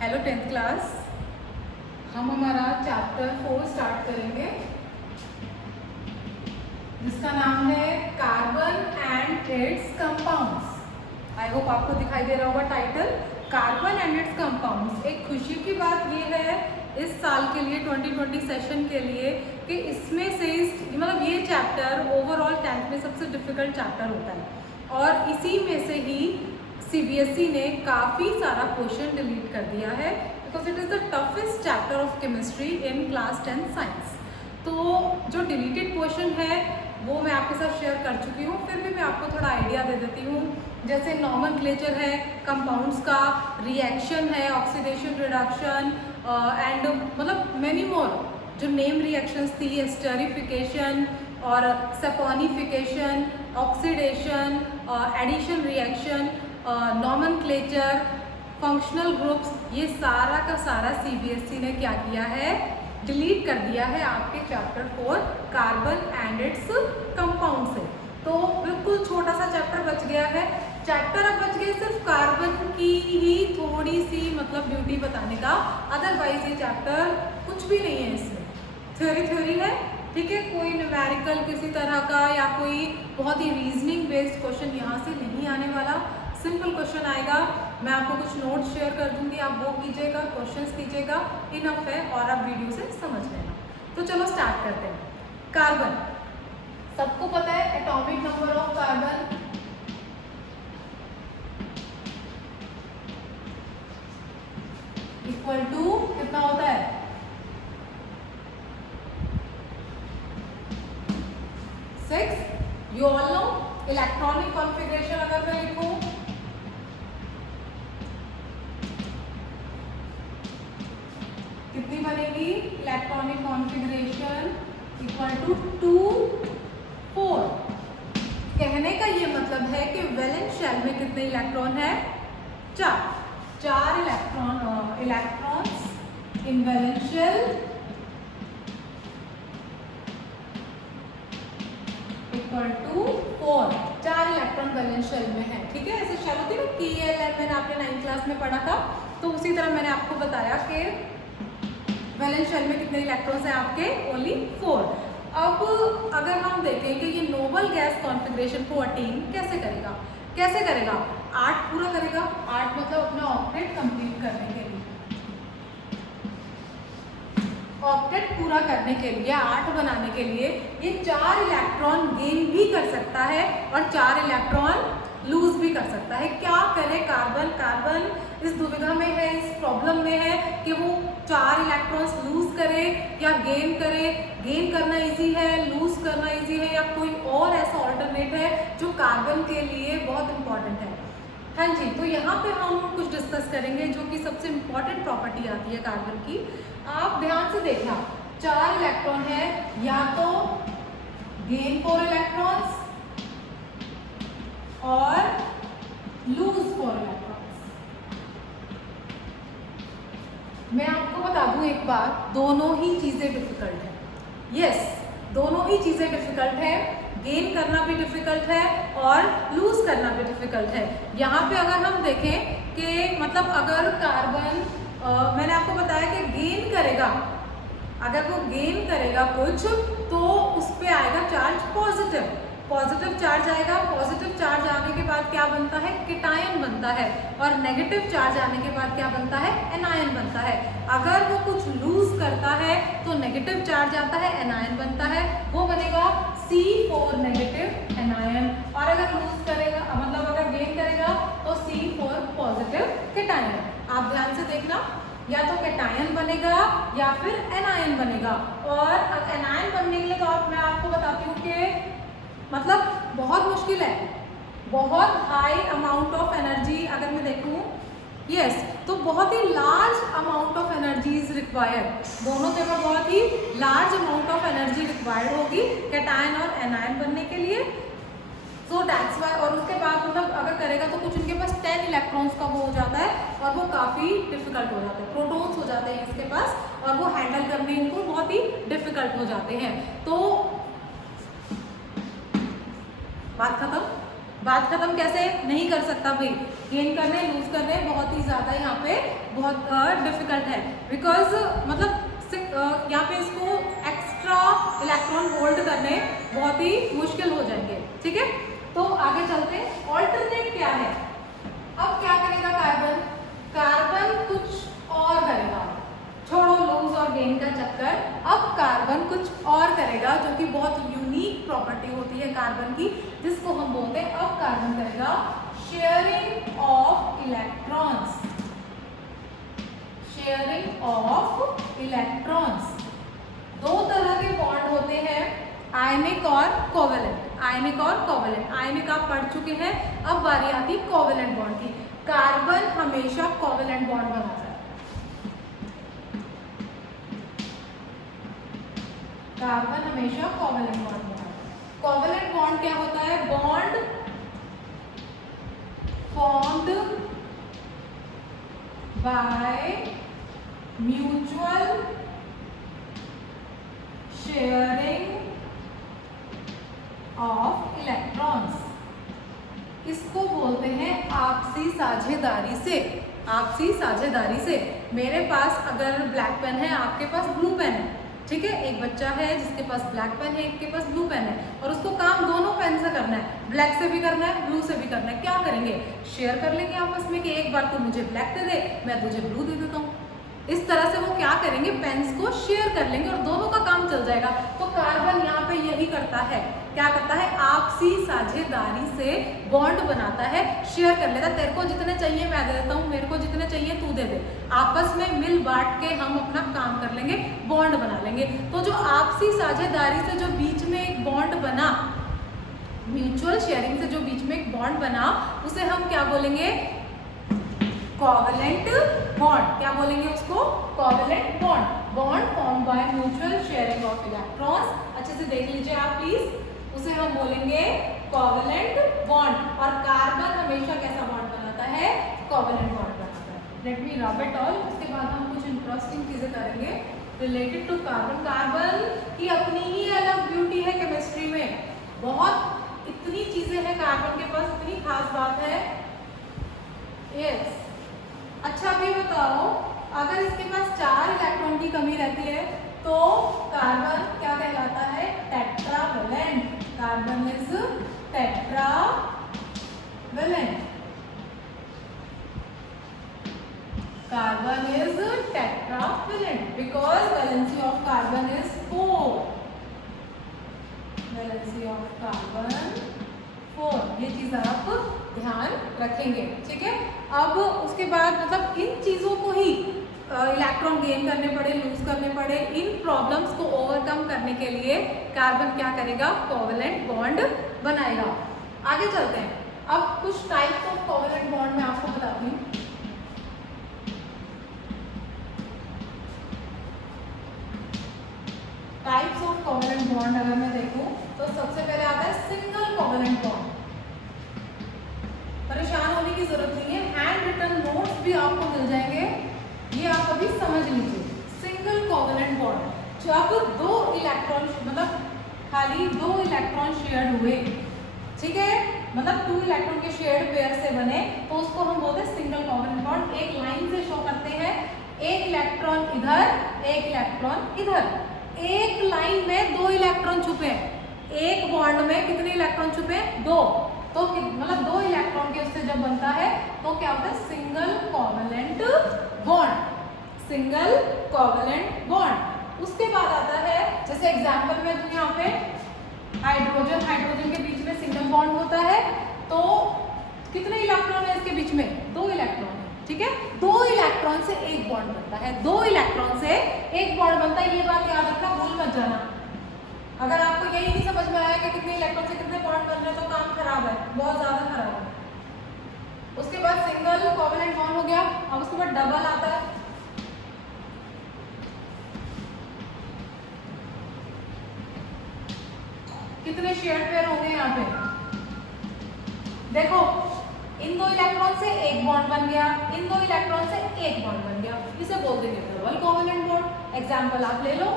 Hello 10th class. हम हमारा chapter 4 start करेंगे जिसका नाम है carbon and it's compounds. I hope आपको दिखाई दे रहा होगा title, carbon and it's compounds. एक खुशी की बात ये है इस साल के लिए 2020 सेशन के लिए कि इसमें से मतलब ये चैप्टर ओवरऑल 10th में सबसे डिफिकल्ट चैप्टर होता है और इसी में से ही CBSE ने काफ़ी सारा क्वेश्चन डिलीट कर दिया है because it is the toughest chapter of chemistry in class 10 science. तो जो डिलीटेड क्वेश्चन है वो मैं आपके साथ शेयर कर चुकी हूँ, फिर भी मैं आपको थोड़ा आइडिया दे देती हूँ। जैसे नॉमेनक्लेचर है कंपाउंड्स का, रिएक्शन है, ऑक्सीडेशन रिडक्शन एंड मतलब मेनी मोर जो नेम रिएक्शंस थी, एस्टरिफिकेशन और saponification, oxidation, addition reaction, nomenclature, functional groups, ये सारा का सारा CBSE ने क्या किया है, डिलीट कर दिया है आपके chapter 4 carbon and its compound से। तो बिल्कुल छोटा सा चैप्टर बच गया है। चैप्टर अब बच गया सिर्फ कार्बन की ही थोड़ी सी मतलब ब्यूटी बताने का, अदरवाइज ये चैप्टर कुछ भी नहीं है। इसमें थ्योरी है, ठीक है, कोई न्यूमेरिकल किसी तरह का या कोई बहुत ही रीजनिंग बेस्ड क्वेश्चन यहाँ से नहीं आने वाला। सिंपल क्वेश्चन आएगा, मैं आपको कुछ नोट्स शेयर कर दूंगी, आप वो कीजिएगा, क्वेश्चंस कीजिएगा, इनफ है और आप वीडियो से समझ लेना। तो चलो स्टार्ट करते हैं। कार्बन, सबको पता है atomic number of carbon equal to कितना होता है, 6। You all know electronic configuration अगर मैं लिखूं कितनी बनेगी, इलेक्ट्रॉनिक कॉन्फ़िगरेशन इक्वल टू 2 4। कहने का ये मतलब है कि वैलेंस शेल में कितने इलेक्ट्रॉन है, 4 electrons in valence shell equal to 4। 4 electron valence shell में है, ठीक है। ऐसे शेल होती है ना, KLM मैंने आपने 9th क्लास में पढ़ा था, तो उसी तरह मैंने आपको बताया कि वैलेंस शेल में कितने इलेक्ट्रॉन्स हैं आपके, ओनली 4। अब अगर हम देखें कि ये नोबल गैस कॉन्फ़िगरेशन को अटेन कैसे करेगा, 8 पूरा करेगा। 8 मतलब अपना ऑक्टेट कंप्लीट करने के लिए, ऑक्टेट पूरा करने के लिए, 8 बनाने के लिए ये 4 इलेक्ट्रॉन गेन भी कर सकता है और 4 इलेक्ट्रॉन लूज भी कर सकता है। क्या करे कार्बन इस दुविधा में है, इस प्रॉब्लम में है कि वो 4 इलेक्ट्रॉन्स लूज करे या गेन करे। गेन करना इजी है, लूज करना इजी है, या कोई और ऐसा ऑल्टरनेट है जो कार्बन के लिए बहुत इंपॉर्टेंट है। हाँ जी, तो यहाँ पे हम कुछ डिस्कस करेंगे जो कि सबसे इम्पॉर्टेंट प्रॉपर्टी आती है कार्बन की। आप ध्यान से देखना, 4 इलेक्ट्रॉन है, या तो गेन 4 इलेक्ट्रॉन्स और लूज 4 इलेक्ट्रॉन्स। मैं आपको बता दूं एक बात, दोनों ही चीजें डिफिकल्ट है। यस, दोनों ही चीजें डिफिकल्ट है, गेन करना भी डिफिकल्ट है और लूज करना भी डिफिकल्ट है। यहाँ पे अगर हम देखें कि मतलब अगर कार्बन मैंने आपको बताया कि गेन करेगा, अगर वो गेन करेगा कुछ तो उस पर आएगा चार्ज पॉजिटिव चार्ज आएगा। पॉजिटिव चार्ज आने के बाद क्या बनता है, केटायन बनता है, और नेगेटिव चार्ज आने के बाद क्या बनता है, एनायन बनता है। अगर वो कुछ लूज करता है तो नेगेटिव चार्ज आता है, एनायन बनता है, वो बनेगा C4 नेगेटिव एनायन। और अगर लूज करेगा मतलब अगर गेन करेगा तो C4 पॉजिटिव केटायन। आप ध्यान से देखना, या तो केटायन बनेगा या फिर एनायन बनेगा। और एनायन बनने के लिए तो मैं आपको बताती हूँ कि मतलब बहुत मुश्किल है, बहुत हाई अमाउंट ऑफ एनर्जी अगर मैं देखूँ, यस, तो बहुत ही large amount of energy is required. दोनों जगह बहुत ही large amount of energy required होगी केटायन और एनायन बनने के लिए। So that's why. और उसके बाद मतलब अगर करेगा तो कुछ उनके पास 10 इलेक्ट्रॉन्स का वो हो जाता है और वो काफ़ी डिफिकल्ट हो जाते हैं, प्रोटॉन्स हो जाते हैं इसके पास, और वो हैंडल करने इनको बहुत ही डिफिकल्ट हो जाते हैं। तो बात खत्म। बात खत्म कैसे नहीं कर सकता भाई, गेन करने लूज करने बहुत ही ज़्यादा यहाँ पे बहुत डिफिकल्ट है, बिकॉज मतलब यहाँ पे इसको एक्स्ट्रा इलेक्ट्रॉन होल्ड करने बहुत ही मुश्किल हो जाएंगे। ठीक है, तो आगे चलते हैं। ऑल्टरनेट क्या है? अब क्या करेगा कार्बन? कार्बन कुछ और करेगा, छोड़ो लूज और गेन का चक्कर। अब कार्बन कुछ और करेगा जो कि बहुत यूनिक प्रॉपर्टी होती है कार्बन की, जिसको हम बोलते हैं, अब कार्बन करेगा sharing of electrons. Sharing of electrons. दो तरह के बॉन्ड होते हैं, आयनिक और कोवेलेंट। आयनिक और कोवेलेंट, आयनिक आप पढ़ चुके हैं, अब बारी आती है कोवेलेंट बॉन्ड की। कार्बन हमेशा कोवेलेंट बॉन्ड बनाता है। कार्बन हमेशा कोवेलेंट बॉन्ड बनाता है। कोवेलेंट बॉन्ड क्या होता है? Bond formed by mutual sharing of electrons. इसको बोलते हैं आपसी साझेदारी से। आपसी साझेदारी से, मेरे पास अगर ब्लैक पेन है, आपके पास ब्लू पेन है, ठीक है, एक बच्चा है जिसके पास ब्लैक पेन है, एक के पास ब्लू पेन है, और उसको काम दोनों पेन से करना है, ब्लैक से भी करना है, ब्लू से भी करना है। क्या करेंगे? शेयर कर लेंगे आपस में कि एक बार तू मुझे ब्लैक दे दे, मैं तुझे ब्लू दे देता हूँ। इस तरह से वो क्या करेंगे? पेन्स को शेयर कर लेंगे और दोनों का काम चल जाएगा। तो कार्बन यहाँ पे यही करता है, क्या करता है? आपसी साझेदारी से बॉन्ड बनाता है, शेयर कर लेता है। तेरे को जितने चाहिए मैं दे देता हूँ, मेरे को जितने चाहिए तू दे दे, आपस में मिल बांट के हम अपना काम कर लेंगे, बॉन्ड बना लेंगे। तो जो आपसी साझेदारी से जो बीच में एक बॉन्ड बना, म्यूचुअल शेयरिंग से जो बीच में एक बॉन्ड बना, उसे हम क्या बोलेंगे? Covalent bond. क्या बोलेंगे उसको? Covalent bond. Bond form by mutual sharing of electrons. अच्छे से देख लीजिए आप प्लीज, उसे हम बोलेंगे कोवेलेंट बॉन्ड। और कार्बन हमेशा कैसा बॉन्ड बनाता है? कोवेलेंट बॉन्ड बनाता है। Let me rub it all. उसके बाद हम कुछ इंटरेस्टिंग चीजें करेंगे रिलेटेड टू कार्बन। कार्बन की अपनी ही अलग ब्यूटी है केमिस्ट्री में, बहुत इतनी चीजें हैं कार्बन के पास, इतनी खास बात है। यस, अच्छा अभी बताओ, अगर इसके पास 4 इलेक्ट्रॉन की कमी रहती है तो कार्बन क्या कहलाता है? Tetravalent. Carbon is tetravalent. Carbon is tetravalent because valency of carbon is 4। Valency of carbon 4, ये चीज आप ध्यान रखेंगे। ठीक है, अब उसके बाद मतलब इन चीजों को ही इलेक्ट्रॉन गेन करने पड़े, लूज करने पड़े, इन प्रॉब्लम्स को ओवरकम करने के लिए कार्बन क्या करेगा? कोवेलेंट बॉन्ड बनाएगा। आगे चलते हैं। अब कुछ टाइप्स ऑफ कोवेलेंट बॉन्ड मैं आपको बताती हूँ। टाइप्स ऑफ कोवेलेंट बॉन्ड अगर मैं देखूं तो सबसे पहले आता है सिंगल कोवेलेंट बॉन्ड। परेशान होने की जरूरत नहीं है, हैंड रिटन नोट्स भी आपको मिल जाएंगे, ये आप अभी समझ लीजिए। सिंगल कोवेलेंट बॉन्ड, जब 2 इलेक्ट्रॉन मतलब खाली 2 इलेक्ट्रॉन शेयर्ड हुए, ठीक है, मतलब 2 इलेक्ट्रॉन के शेयर्ड पेयर से बने, तो उसको हम बोलते हैं सिंगल कोवेलेंट बॉन्ड। एक लाइन से शो करते हैं, एक इलेक्ट्रॉन इधर, एक इलेक्ट्रॉन इधर। एक लाइन में 2 इलेक्ट्रॉन छुपे हैं, एक बॉन्ड में कितने इलेक्ट्रॉन छुपे हैं? 2। तो मतलब 2 इलेक्ट्रॉन के उससे जब बनता है तो क्या होता है? Single covalent bond. Single covalent bond. उसके बाद आता है, जैसे एग्जांपल में दूं यहाँ पे, हाइड्रोजन, हाइड्रोजन के बीच में सिंगल बॉन्ड होता है, तो कितने इलेक्ट्रॉन है इसके बीच में? 2 इलेक्ट्रॉन है। ठीक है, 2 इलेक्ट्रॉन से एक बॉन्ड बनता है, 2 इलेक्ट्रॉन से एक बॉन्ड बनता है। ये बात याद रखना, भूल मत जाना। अगर आपको यही नहीं समझ में आया कि कितने इलेक्ट्रॉन से कितने बॉन्ड बन रहे हैं, तो काम खराब है, बहुत ज्यादा खराब है। उसके बाद सिंगल कोवेलेंट बॉन्ड हो गया, अब उसके बाद डबल आता है। कितने शेयर्ड पेयर होंगे यहाँ पे? देखो, इन 2 इलेक्ट्रॉन से एक बॉन्ड बन गया, इन 2 इलेक्ट्रॉन से एक बॉन्ड बन गया, इसे बोल देंगे डबल कोवेलेंट बॉन्ड। एग्जाम्पल आप ले लो,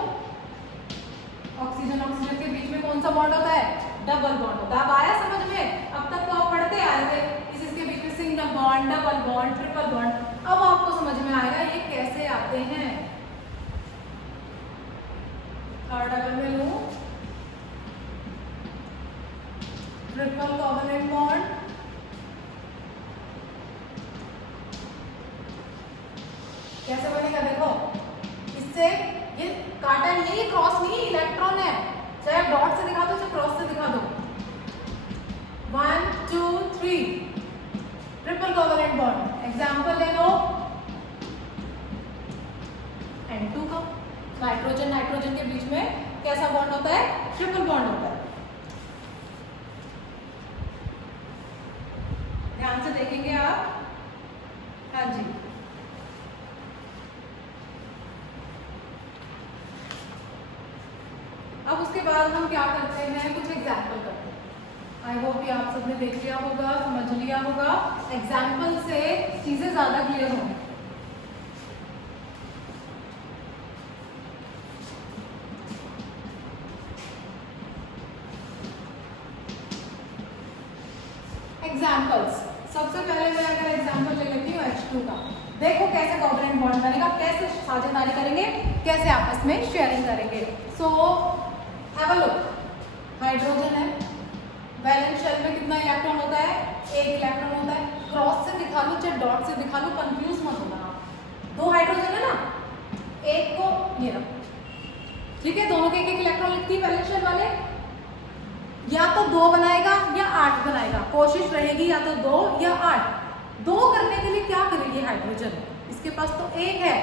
ऑक्सीजन ऑक्सीजन के बीच में कौन सा बॉन्ड होता है? डबल बॉन्ड होता है। अब आया समझ में? अब तक तो आप पढ़ते आए थे, इसके बीच में single bond, double bond, triple bond. अब आपको समझ में आएगा ये कैसे आते हैं। थर्ड अगर मैं लूं ट्रिपल कोवेलेंट बॉन्ड, कैसे बनेगा देखो, इससे ये काटा नहीं, ये क्रॉस नहीं, इलेक्ट्रॉन है, चाहे डॉट से दिखा दो चाहे क्रॉस से दिखा दो। 1 2 3 ट्रिपल कोवेलेंट बॉन्ड। एग्जांपल ले लो N2 का, नाइट्रोजन नाइट्रोजन के बीच में कैसा बॉन्ड होता है, ट्रिपल बॉन्ड होता है। ध्यान से देखेंगे आप। हाँ जी, अब उसके बाद हम क्या करते हैं, कुछ एग्जाम्पल करते हैं। आई होप ये आप सबने देख लिया होगा, समझ लिया होगा। एग्जाम्पल से चीजें ज्यादा क्लियर होंगी। एग्जाम्पल्स, सबसे पहले मैं अगर एग्जाम्पल ले लेती हूँ H2 का। देखो कैसे कोवेलेंट बॉन्ड बनेगा, कैसे साझेदारी करेंगे, कैसे आपस में शेयरिंग करेंगे। So have a look, hydrogen है, वैलेंस शेल में कितना इलेक्ट्रॉन होता है, एक इलेक्ट्रॉन होता है। क्रॉस से दिखा लो चाहे डॉट से दिखा लो, कंफ्यूज मत होना। दो हाइड्रोजन है ना, एक को ये रखो, ठीक है, दोनों के एक एक इलेक्ट्रॉन लिखती है वैलेंस शेल वाले, या तो 2 बनाएगा या 8 बनाएगा, कोशिश रहेगी या तो 2 या 8। 2 करने के लिए क्या करेगी हाइड्रोजन, इसके पास तो एक है,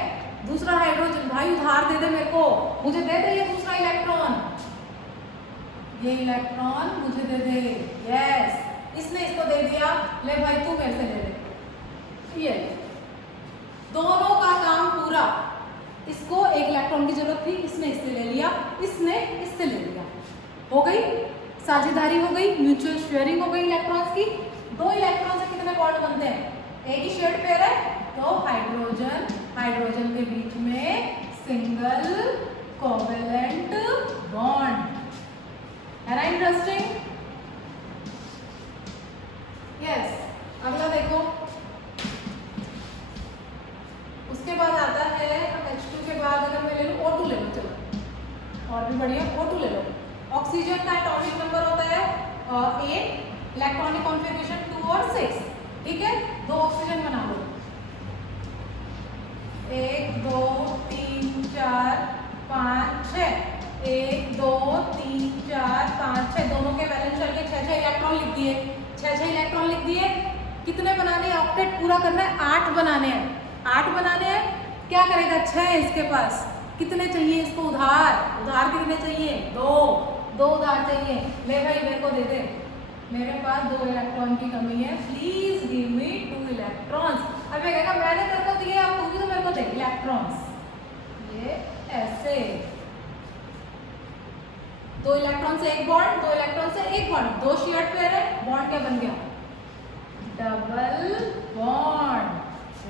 दूसरा हाइड्रोजन भाई उधार दे दे मेरे को, मुझे दे दे ये दूसरा इलेक्ट्रॉन, ये इलेक्ट्रॉन मुझे दे दे। यस, इसने इसको दे दिया, ले भाई तू मेरे से ले ले। ये दोनों का काम पूरा, इसको एक इलेक्ट्रॉन की जरूरत थी, इसने इससे ले लिया, इसने इससे ले लिया, हो गई साझेदारी, हो गई म्यूचुअल शेयरिंग, हो गई इलेक्ट्रॉन्स की। 2 इलेक्ट्रॉन से कितने बॉन्ड बनते हैं, एक ही शेड पेयर है, तो हाइड्रोजन हाइड्रोजन के बीच में सिंगल कोवेलेंट बॉन्ड है ना। Interesting, yes. अगला देखो, उसके बाद आता है H2 के बाद अगर मैं ले लूं O2 ले लो, चलो और भी बढ़िया, O2 ले लो। ऑक्सीजन का एटॉमिक नंबर होता है 8, इलेक्ट्रॉनिक कॉन्फ़िगरेशन 2 और 6, ठीक है। 2 ऑक्सीजन बना लो, 1 2 3 4 5 6, 1 2 3 4 5 6, दोनों के वैलेंस शेल के 6 इलेक्ट्रॉन लिख दिए, 6 इलेक्ट्रॉन लिख दिए। कितने बनाने हैं, ऑक्टेट पूरा करना है, 8 बनाने हैं, 8 बनाने हैं। क्या करेगा, 6 इसके पास, कितने चाहिए इसको उधार, उधार कितने चाहिए, 2 उधार चाहिए। ले भाई मेरे को दे दे, मेरे पास 2 इलेक्ट्रॉन की कमी है, प्लीज गिव मी 2 इलेक्ट्रॉन्स। अब ये कहेगा मैंने तेरे को दिए, अब तू भी तो मेरे को दे इलेक्ट्रॉन्स। ये ऐसे 2 इलेक्ट्रॉन से एक बॉन्ड, 2 इलेक्ट्रॉन से एक बॉन्ड, 2 शेयर्ड पेयर है, बॉन्ड क्या बन गया, डबल बॉन्ड।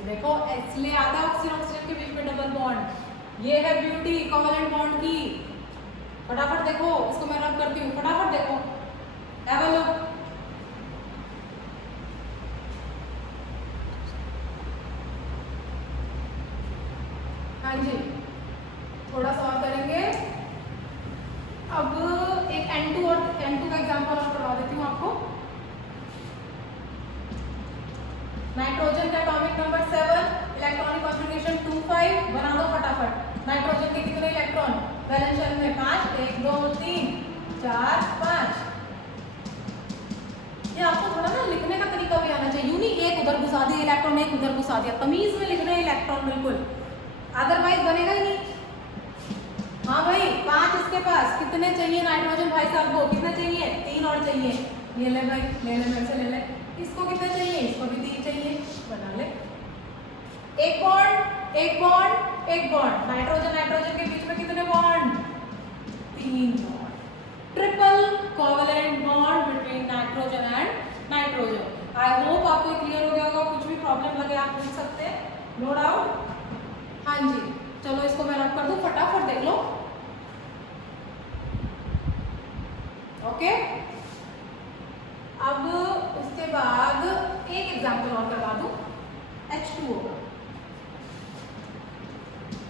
देखो इसलिए आता है ऑक्सीजन ऑक्सीजन के बीच में डबल बॉन्ड। ये है ब्यूटी कोवेलेंट बॉन्ड की। फटाफट देखो, इसको मैं रब करती हूँ, फटाफट देखो, हैव अ लुक। हाँ जी, थोड़ा सा और करेंगे। अब एक N2 का एग्जांपल और करवा देती हूँ आपको। नाइट्रोजन का एटॉमिक नंबर 7, इलेक्ट्रॉनिक कॉन्फ़िगरेशन 2 5, बना दो फटाफट। नाइट्रोजन के कितने इलेक्ट्रॉन, वैलेंस शेल में 5, 1 2 3 4 5। ये आपको थोड़ा ना लिखने का तरीका भी आना चाहिए, यूं नहीं एक उधर घुसा दिया इलेक्ट्रॉन, एक उधर घुसा दिया, तमीज में लिख रहे हैं इलेक्ट्रॉन बिल्कुल, अदरवाइज बनेगा ही नहीं। हाँ भाई 5 इसके पास, कितने चाहिए नाइट्रोजन भाई साहब को, कितने चाहिए, 3 और चाहिए। ये ले भाई, ले ले मेरे से ले ले। इसको कितने चाहिए, इसको भी 3 चाहिए, बना ले। एक बॉन्ड एक बॉन्ड एक बॉन्ड, नाइट्रोजन नाइट्रोजन के बीच में कितने bond, 3 bond. Triple covalent bond between nitrogen and nitrogen. I hope आपको क्लियर हो गया होगा, कुछ भी प्रॉब्लम लगे आप पूछ सकते हैं, नो डाउट। हाँ जी, चलो इसको मैं रब कर दूं, फटाफट देख लो। ओके, अब उसके बाद एक एग्जाम्पल और करवा दूं, H2O का।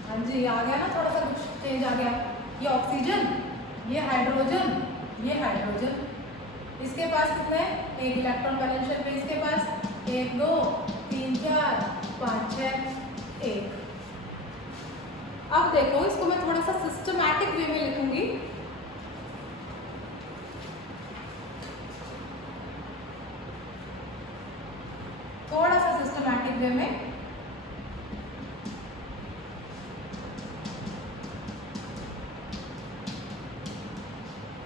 हाँ जी, आ गया ना, थोड़ा सा कुछ चेंज आ गया। ये ऑक्सीजन, ये हाइड्रोजन, ये हाइड्रोजन। इसके पास कितने, एक इलेक्ट्रॉन बैलेंस शेल में इसके पास 1 2 3 4 5 6 1। अब देखो इसको मैं थोड़ा सा सिस्टमैटिक वे में लिखूंगी। थोड़ा सा सिस्टमैटिक वे में।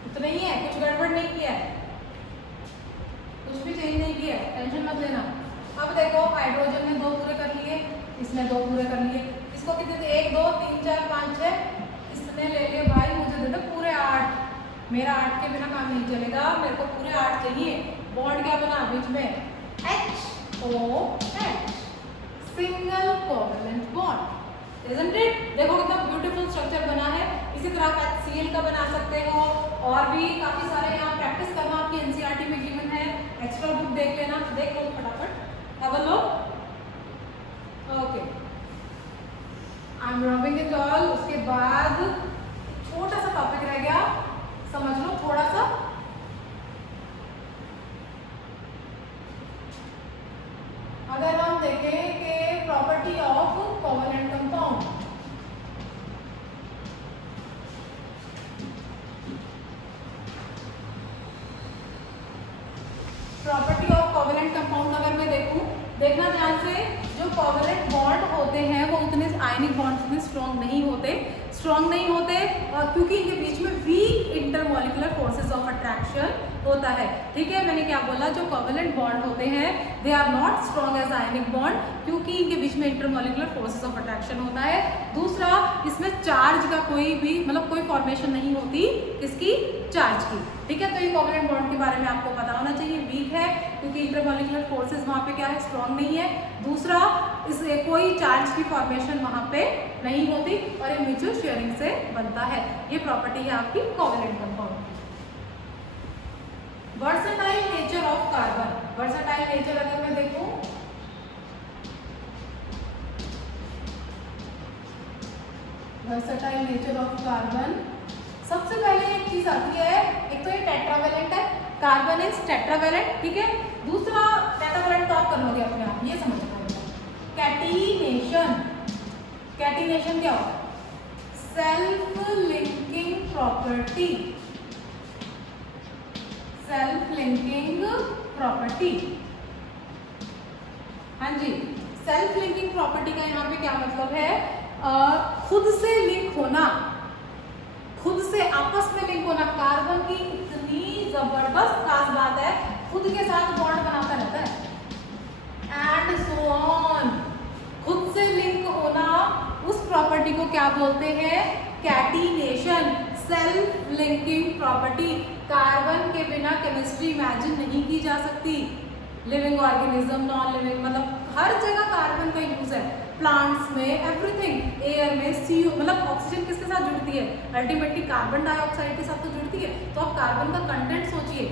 इतना ही है, कुछ गड़बड़ नहीं किया है, कुछ भी चेंज नहीं किया है, टेंशन मत लेना। अब देखो हाइड्रोजन ने 2 पूरे कर लिए, इसने 2 पूरे कर लिए। इसको कितने थे, 1 2 3 4 5 6, इसने ले लिए भाई मुझे दे दो पूरे 8। मेरा 8 के बिना काम नहीं चलेगा, मेरे को पूरे 8 चाहिए। बॉन्ड क्या बना बीच में, HOH, single covalent bond, isn't it. देखो कितना ब्यूटीफुल स्ट्रक्चर बना है। इसी तरह आप HCl का बना सकते हो, और भी काफी सारे यहाँ प्रैक्टिस करना आपकी NCERT में गिवन है। एक्स्ट्रा बुक देख लेना, देख लो फटाफट, have a look. Okay, I am rubbing it all. उसके बाद छोटा सा टॉपिक रह गया, समझ लो थोड़ा सा। अगर हम देखें कि property of covalent compound, property of covalent compound अगर मैं देखूं, देखना ध्यान से, जो कोवैलेंट बॉन्ड होते हैं वो उतने आयनिक बॉन्ड उतने स्ट्रॉन्ग नहीं होते, और क्योंकि इनके बीच में weak intermolecular forces of attraction होता है। ठीक है, मैंने क्या बोला, जो कोवैलेंट बॉन्ड होते हैं they are not strong as ionic bond, क्योंकि इनके बीच में इंटरमॉलिक्यूलर फोर्सेस ऑफ अट्रैक्शन होता है। दूसरा, इसमें चार्ज का कोई भी मतलब कोई फॉर्मेशन नहीं होती, किसकी, चार्ज की। ठीक है, तो ये कोवैलेंट बॉन्ड के बारे में आपको पता होना चाहिए, वीक है क्योंकि इंटरमॉलिक्यूलर फोर्सेस वहाँ पे क्या है, स्ट्रॉन्ग नहीं है। दूसरा, इससे कोई चार्ज की फॉर्मेशन वहाँ पे नहीं होती, और ये म्यूचुअल शेयरिंग से बनता है। ये प्रॉपर्टी है आपकी कोवैलेंट कंपाउंड की। Versatile nature of carbon, versatile nature अगर मैं देखूं, वर्सेटाइल नेचर ऑफ कार्बन, सबसे पहले एक चीज आती है, एक तो ये टेट्रावैलेंट है, कार्बन इज टेट्रावैलेंट। ठीक है, दूसरा टेट्रावैलेंट तो आप कर लोगे अपने आप, ये समझ पाएंगे। कैटिनेशन, कैटिनेशन क्या होता है, self linking property, self linking property. हाँ जी, सेल्फ लिंकिंग प्रॉपर्टी का यहाँ पे क्या मतलब है, खुद से लिंक होना, खुद से आपस में लिंक होना। कार्बन की इतनी जबरदस्त खास बात है, खुद के साथ बॉन्ड बनाता रहता है, एंड सो ऑन। खुद से लिंक होना, उस प्रॉपर्टी को क्या बोलते हैं, catenation, self linking property. Carbon के बिना केमिस्ट्री इमेजिन नहीं की जा सकती। लिविंग ऑर्गेनिज्म, नॉन लिविंग, मतलब हर जगह कार्बन का यूज है, प्लांट्स में, एवरीथिंग, एयर में, CO, मतलब ऑक्सीजन किसके साथ जुड़ती है, अल्टीमेटली कार्बन डाइऑक्साइड के साथ तो जुड़ती है। तो आप कार्बन का कंटेंट सोचिए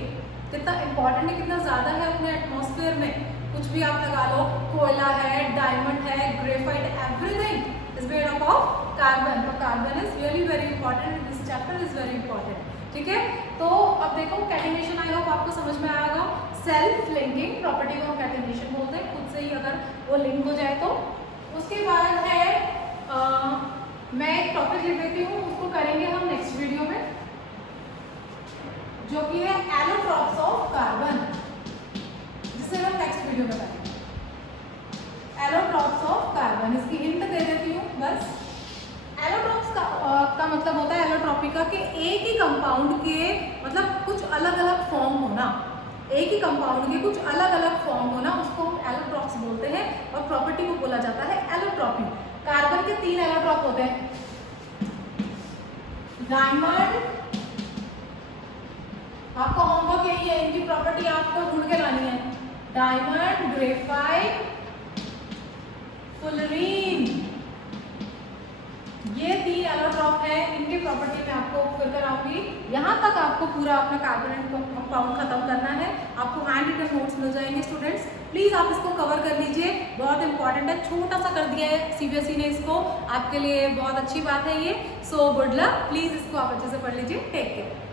कितना इंपॉर्टेंट है, कितना ज्यादा है अपने एटमॉस्फेयर में। कुछ भी आप लगा लो, कोयला है, डायमंड है, graphite, everything is made up of carbon. तो carbon is really very important, this chapter is very important. ठीक है, तो अब देखो कैटिनेशन, आई होप आपको समझ में आएगा। सेल्फ लिंकिंग प्रॉपर्टी को हम कैटिनेशन बोलते हैं, खुद से ही अगर वो लिंक हो जाए तो। उसके बाद है मैं एक टॉपिक लिख देती हूँ, उसको करेंगे हम नेक्स्ट वीडियो में, जो कि है एलोट्रॉप्स ऑफ कार्बन, जिसे हम नेक्स्ट वीडियो में करेंगे। एलोट्रॉप्स ऑफ कार्बन, इसकी हिंट दे देती हूँ बस। एलोट्रॉप्स का मतलब होता है एलोट्रॉपी का, कि एक ही कंपाउंड के मतलब कुछ अलग अलग फॉर्म होना, एक ही कंपाउंड के कुछ अलग अलग फॉर्म होना, उसको हम एलोट्रॉप्स बोलते हैं, और प्रॉपर्टी को बोला जाता है एलोट्रॉपी। कार्बन के 3 एलोट्रॉप होते हैं, डायमंड, आपका होमवर्क यही है, इनकी प्रॉपर्टी आपको ढूंढ के लानी है, डायमंड, ग्रेफाइट, फुलरीन, ये 3 एलोट्रॉप है। इनकी प्रॉपर्टी मैं आपको फिर कराऊंगी। यहाँ तक आपको पूरा अपना कार्बन कंपाउंड खत्म करना है। आपको हैंड रिटन नोट्स मिल जाएंगे स्टूडेंट्स। प्लीज़ आप इसको कवर कर लीजिए, बहुत इंपॉर्टेंट है, छोटा सा कर दिया है सीबीएसई ने इसको, आपके लिए बहुत अच्छी बात है ये। सो गुड लक, प्लीज़ इसको आप अच्छे से पढ़ लीजिए। Take care.